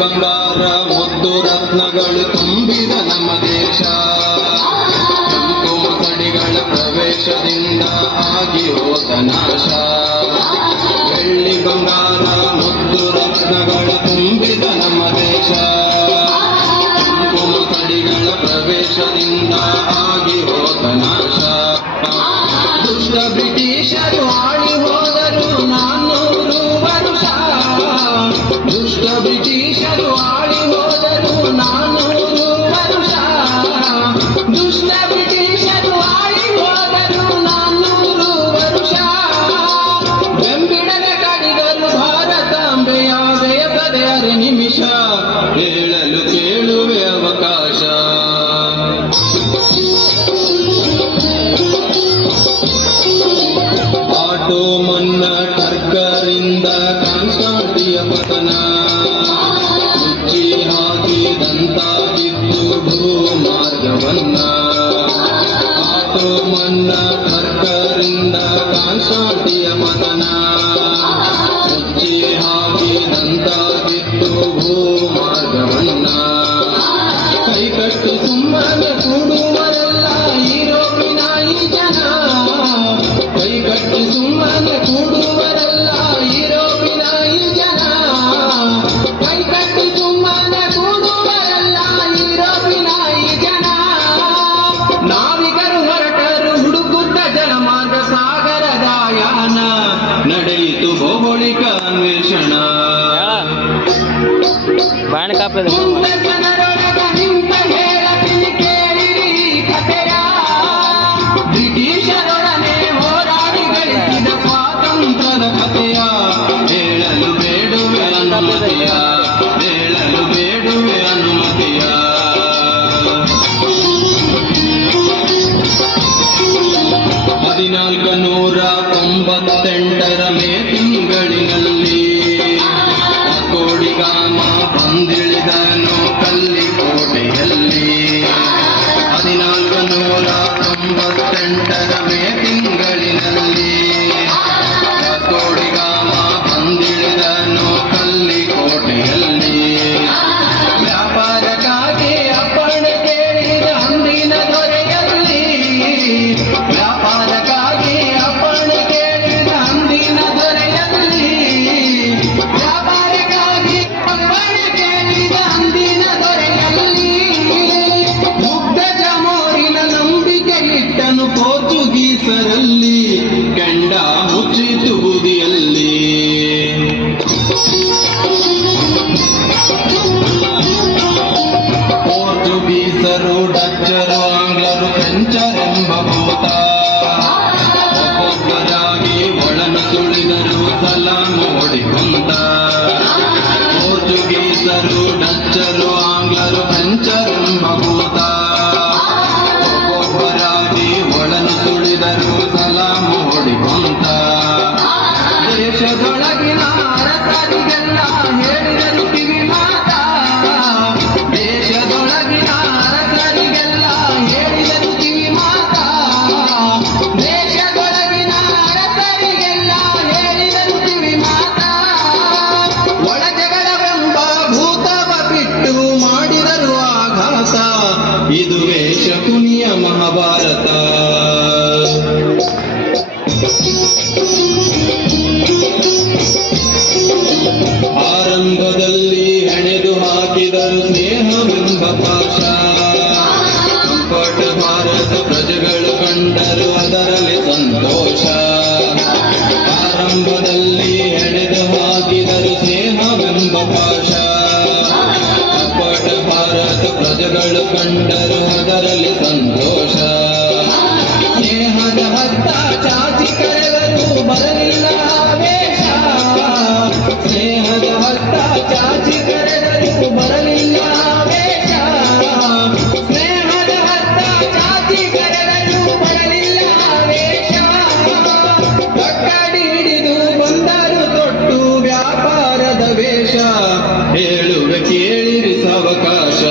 ಬಂಗಾರ ಮುತ್ತು ರತ್ನಗಳು ತುಂಬಿದ ನಮ್ಮ ದೇಶ. ಕುಂಕುಮ ಕಡಿಗಳ ಪ್ರವೇಶದಿಂದ ಆಗಿ ಹೋದ ನಾಶ. ಬೆಳ್ಳಿ ಬಂಗಾರ ಮುತ್ತು ರತ್ನಗಳ ತುಂಬಿದ ನಮ್ಮ ದೇಶ. ಕುಂಕುಮ ಕಡಿಗಳ ಪ್ರವೇಶದಿಂದ ಆಗಿ ಹೋದ ನಾಶ. ದುಷ್ಟ ಬ್ರಿಟಿಷರು ಆಳಿ ಹೋದರು 400 ವರ್ಷ. ದುಷ್ಟ ಬ್ರಿಟಿಷರು ಆಳಿ ಹೋದರು 400 ವರ್ಷ. ದುಷ್ಟ ಬ್ರಿಟಿಷರು ಆಳಿ ಹೋದರು 400 ವರ್ಷ. ಬೆಂಬಿಡದೆ ಕಡಿದರು ಭಾರತಾಂಬೆಯ ಬೇಸದೆ ಅರೆ ನಿಮಿಷ. ಹೇಳಲು ಕೇಳುವೆ ಅವಕಾಶ. ಆಟೋ ಮನ್ನ ಟರ್ಕರಿಂದ ಕಾನ್ಸ್ಟಾಂಟಿಯ ಪತನ. ಮುಚ್ಚಿ ಹಾಕಿದಂತಾಗಿದ್ದು ಭೂಮಾರ್ಗವನ್ನ. ಆಟೋ ಮನ್ನ ಟರ್ಕರಿಂದ ಕಾನ್ಸ್ಟಾಂಟಿಯ ಪತನ. ಮುಚ್ಚಿ ಹಾಕಿದಂತಾಗಿದ್ದು ಭೂಮಾರ್ಗವನ್ನ. ಕೈಕಟ್ಟು ಸುಮ್ಮನೆ ಕೂಡುವರೆಲ್ಲ ಯುರೋಪಿನ ಈ ಜನ. ಕೈಕಟ್ಟು ಸುಮ್ಮನೆ ಕೂಡುವರೆಲ್ಲ ಯುರೋಪಿನ ಈ ಜನ. ಕೈಕಟ್ಟು ಸುಮ್ಮನೆ ಕೂಡುವರೆಲ್ಲ ಯುರೋಪಿನ ಈ ಜನ. ನಾವಿಕರು ಹೊರಟರು ಹುಡುಕುತ್ತ ಜಲಮಾರ್ಗ ಸಾಗರದ ಯಾನ. ನಡೆಯಿತು ಭೌಗೋಳಿಕ ಅನ್ವೇಷಣ. ಮುಂದೆ ಜನರೊಳಗ ನಿಂತ ಹೇಳತೀನಿ ಕೇಳಿರಿ ಕಥೆಯ. ಬ್ರಿಟಿಷರೊಡನೆ ಹೋರಾಡಿ ಗಳಿಸಿದ ಸ್ವಾತಂತ್ರ್ಯದ ಕಥೆಯ. ಹೇಳಲು ಬೇಡುವೆ ಅನುಮತಿಯ. ಹೇಳಲು ಬೇಡುವೆ ಅನುಮತಿಯ. 1498 ಮೇ ತಿಂಗಳಿನಲ್ಲಿ ಕೋಡಿಗಾಮ ಬಂದಿಳಿದನು ಕಲ್ಲಿಕೋಟೆಯಲ್ಲಿ. 1498 ಮೇ ತಿಂಗಳಿನಲ್ಲಿ ಕೋಡಿಗಾಮ ಬಂದಿಳಿದನು ಕಲ್ಲಿಕೋಟೆಯಲ್ಲಿ. ವ್ಯಾಪಾರಕ್ಕಾಗಿ ಅಪ್ಪಣೆ ಕೇಳಿದ ಅಂದಿನ ದೊರೆಯಲ್ಲಿ. ವ್ಯಾಪಾರಕ್ಕಾಗಿ ಅಪ್ಪಣೆ ಕೇಳಿದ ಅಂದಿನ ದೊರೆಯಲ್ಲಿ. ವ್ಯಾಪಾರಕ್ಕಾಗಿ ಅಪ್ಪಣೆ ಕೇಳಿದ ಅಂದಿನ ದೊರೆಯಲ್ಲಿ. ಮುಗ್ಧ ಜಮೋರಿನ ನಂಬಿಕೆ ಇಟ್ಟನು ಪೋರ್ಚುಗೀಸರಲ್ಲಿ. ಕೆಂಡ ಮುಚ್ಚಿತು ಬುದಿಯಲ್ಲಿ. ಪೋರ್ಚುಗೀಸರು ಡಚ್ಚರು ಆಂಗ್ಲರು ಫ್ರೆಂಚರೆಂಬ ಭೂತ. ಒಬ್ಬೊಬ್ಬರಾಗಿ ಒಳನು ಸುಳಿದರು ಸಲಾಂ ಓಡಿಕೊಂಡ. ಪೋರ್ಚುಗೀಸರು ಡಚ್ಚರು ಆಂಗ್ಲರು ಫ್ರೆಂಚರೆಂಬ ಭೂತ. ಒಬ್ಬೊಬ್ಬರಾಗಿ ಒಳನು ಸುಳಿದರು ಸಲಾಂ ಓಡಿಕೊಂಡ. ದೇಶದೊಳಗಿನ ಅರಸರಿಗೆಲ್ಲ ಹೇಳಿದರು ಕಿವಿ ಮಾತ. ದೇಶದೊಳಗಿನ ಅರಸರಿಗೆಲ್ಲ ಹೇಳಿದರು ಕಿವಿ ಮಾತ. ದೇಶದೊಳಗಿನ ಅರಸರಿಗೆಲ್ಲ ಹೇಳಿದರು ಕಿವಿ ಮಾತ. ಒಳ ಜಗಳವೆಂಬ ಭೂತವ ಬಿಟ್ಟು ಮಾಡಿದರು ಆಘಾತ. ಇದುವೇ ಶಕುನಿಯ ಮಹಾಭಾರತ. ಆರಂಭದಲ್ಲಿ ಹೆಣೆದು ಹಾಕಿದರು ಸ್ನೇಹವೆಂಬ ಪಾಶ. ಕಂಪಟ ಭಾರತ ಪ್ರಜೆಗಳು ಕಂಡರು ಅದರಲ್ಲಿ ಸಂತೋಷ. ಆರಂಭದಲ್ಲಿ ಹೆಣೆದು ಹಾಕಿದರು ಸ್ನೇಹವೆಂಬ ಪಾಶ. ಕಂಪಟ ಭಾರತ ಪ್ರಜೆಗಳು ಕಂಡರು ಅದರಲ್ಲಿ ಸಂತೋಷ. ಸ್ನೇಹದ ಹತ್ತ ಚಾಚಿ ಕರೆದರು ಬರಲಿಲ್ಲ ಆವೇಶ. ಸ್ನೇಹದ ಹತ್ತ ಚಾಚಿ ಕರೆದರು ಬರಲಿಲ್ಲ ಆವೇಶ. ಸ್ನೇಹದ ಹತ್ತ ಚಾಚಿ ಕರೆದರು ಬರಲಿಲ್ಲ ಆವೇಶ. ಕಟ್ಟಡಿ ಹಿಡಿದು ಬಂದರು ತೊಟ್ಟು ವ್ಯಾಪಾರದ ವೇಷ. ಹೇಳುವೆ ಕೇಳಿರಿ ಸಾವಕಾಶ.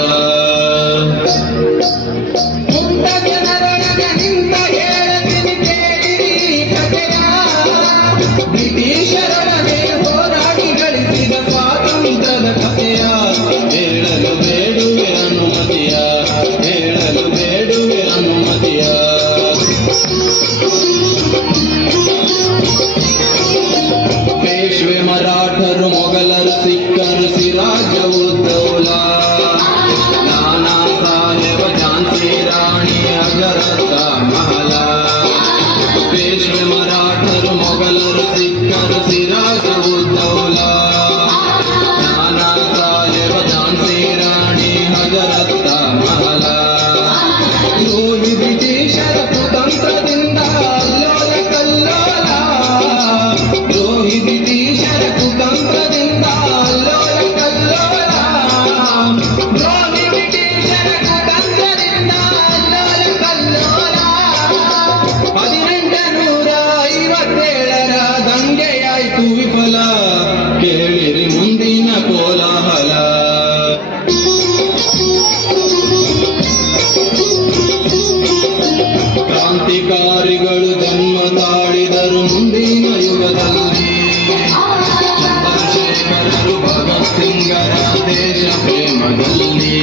ದೇಶ ಪ್ರೇಮದಲ್ಲಿ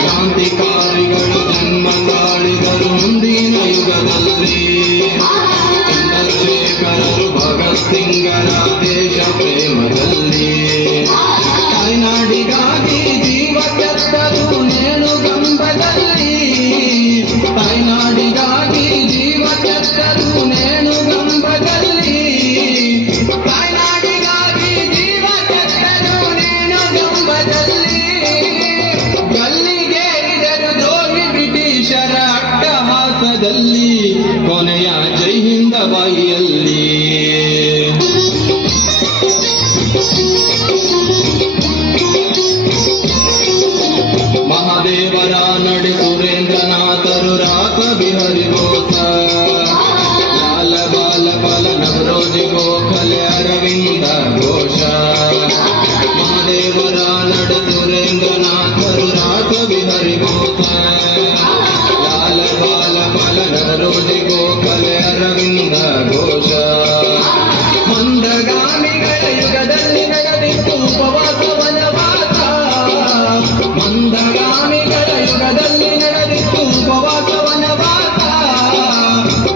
ಕ್ರಾಂತಿಕಾರಿಗಳು ಜನ್ಮ ತಾಳಿದರು ಮುಂದಿನ ಯುಗದಲ್ಲಿ ಚಂದ್ರಶೇಖರರು ಭಗತ್ ಸಿಂಗರ ದೇಶ ಪ್ರೇಮದಲ್ಲಿ ತಾಯ್ನಾಡಿಗಾಗಿ ಜೀವ ತೆತ್ತರು ನೇಣುಗಂಬದಲ್ಲಿ ತಾಯ್ನಾಡಿಗಾಗಿ ಜೀವ ತೆತ್ತರು ನೇಣುಗಂಬದಲ್ಲಿ ತಾಯ್ನಾಡಿಗಾಗಿ ಜೀವ ತೆತ್ತರು ನೇಣುಗಂಬದಲ್ಲಿ ಗಲ್ಲಿಗೇರಿದರು ದ್ರೋಹಿ ಬ್ರಿಟಿಷರ ಅಟ್ಟಹಾಸದಲ್ಲಿ ಕೊನೆಯ ಜೈ ಹಿಂದ ಬಾಯಿಯಲ್ಲಿ ಮಹಾದೇವರ ನಡೆ ಸುರೇಂದ್ರನಾಥರು ರಾಸ ಬಿಹರಿ ಬೋಸ ಲಾಲ ಬಾಲ ಬಾಲ ನವರೋಜಿ ಗೋಖಲೆ ಅರವಿಂದ ಘೋಷ ಮಹಾದೇವರ ನಡೆ ಸುರೇಂದ್ರನಾಥರು ರಾಸ ಬಿಹರಿ ಬೋಸ ಲಾಲ ಬಾಲ ಬಾಲ ನವರೋಜಿ ಗೋಖಲೆ ಅರವಿಂದ ಘೋಷ ಮಂದಗಾಮಿಗಳ ಯುಗದಲ್ಲಿ ನಡೆದಿತ್ತು ಉಪವಾಸ ವನವಾಸ ಮಂದಗಾಮಿಗಳ ಯುಗದಲ್ಲಿ ನಡೆದಿತ್ತು ಉಪವಾಸ ವನವಾಸ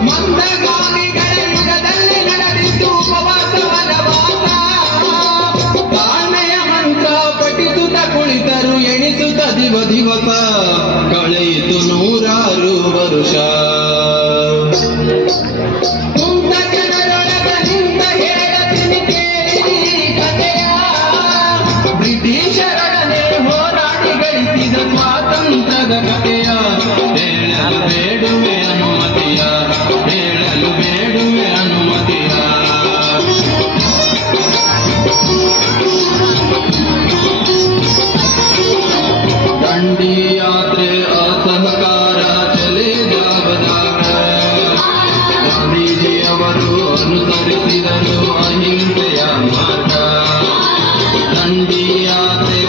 ಮಂದಗಾಮಿಗಳ ಯುಗದಲ್ಲಿ ನಡೆದಿತ್ತು ಉಪವಾಸ ವನವಾಸ ತಾಳ್ಮೆಯ ಮಂತ್ರ ಪಠಿಸುತ್ತ ಕುಳಿತರು ಎಣಿಸುತ್ತ ದಿವಸ ಕಳೆಯಿತು 100 ವರುಷ ಕುಂತ ಜನರೊಳಗ ನಿಂತ ಹೇಳತೀನಿ ಕೇಳಿರಿ ಕಥೆಯ ಬ್ರಿಟಿಷರೊಡನೆ ಹೋರಾಡಿ ಗಳಿಸಿದ ಸ್ವಾತಂತ್ರ್ಯದ ಕಥೆಯ ಹೇಳಲು ಬೇಡುವೆ ಅನುಮತಿಯ ಹೇಳಲು ಬೇಡುವೆ ಅನುಮತಿಯ ದಂಡಿ ಯಾತ್ರೆ ಅಸಹಕಾರ ಚಲೆ ಜಾಬದಾಗ ಗಾಂಧೀಜಿಯವರು ಅನುಸರಿಸಿದರು ಅಹಿಂಸೆಯ ಮಾರ್ಗ ದಂಡಿ ಯಾತ್ರೆ